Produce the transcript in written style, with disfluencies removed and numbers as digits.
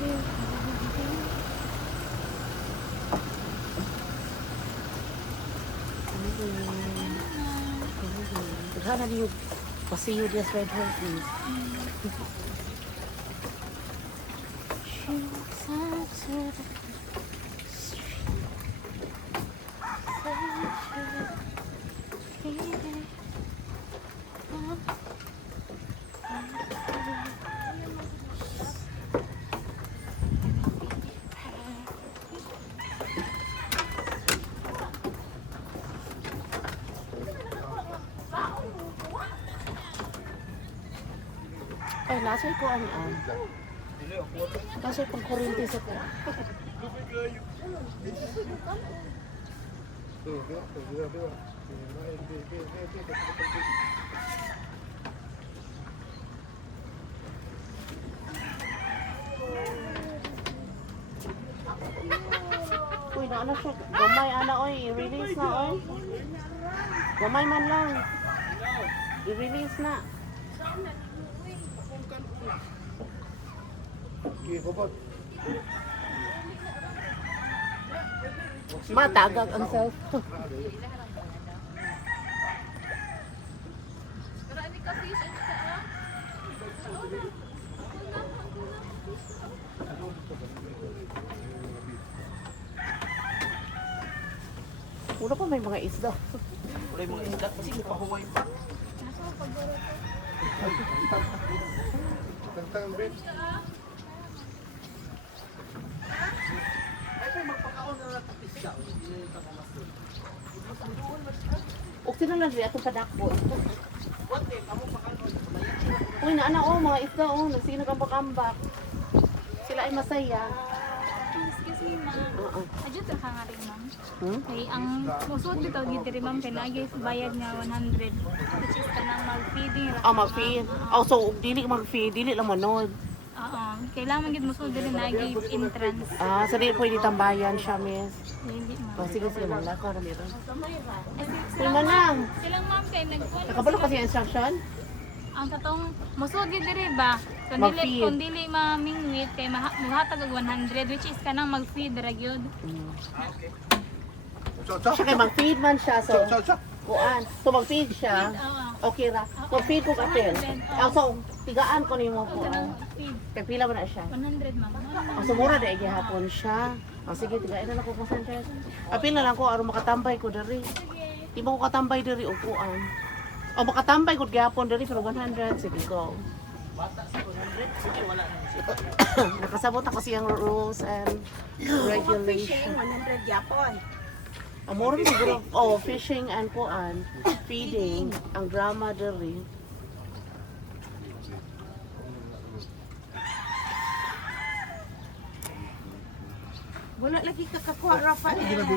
How do you see you just red hair, please? Ay, nasa ko ang nasa pang kuryente sa ko. Uy, na siya. Gamay, oy. I-release na, oy. Gamay man lang. I-release na. Matagag ang self. Wala pa may mga isda. Wala yung mga isda kasi pahuway pa. Tantang bit. Ukti na lang siya itong padakbo. Uy, mga isda, nagsina kambak-kambak. Sila ay masaya. Excuse me, ma'am. Adyo ka nga rin, ma'am. Kay ang musod bitaw gid diri, ma'am, kay naagay bayad nga 100. Which is kanang mag-feeding ra. Mag-feed. So dili mag-feed, dili lang manod. Oo. Kailangan gid musod diri naagay entrance. So di pwede tambayan siya, miss. Hindi, ma'am. Sige, malakaw na nito. Uy, manang. Silang, ma'am, kay Nakabalo kasi yung instruction? ang katong musod gid diri ba? Mag-feed. Kung dili mamingwit kay muhatag og 100, which is kanang mag-feed ra gyud. Siya kay mag-feed man siya, so kuan. So mag-feed siya. Oo. Okay ra. Mag-feed ko kapil. So tigaan ko nimo po. Kanang feed Kay pila ba na siya? 100, ma'am. So mura dai gihapon siya. Sige, tigain na lang ko concentrate. Apil na lang ko aron makatambay ko diri. Di ba ko katambay diri og kuan? O makatambay ko gihapon diri pero 100 sige go. Bata sa 100, sige wala na siya. Nakasabot na kasi ang rules and regulations. 100 yapon. Amor siguro, fishing and kuan, feeding, ang drama diri. Wala lagi kakakuha ra pa.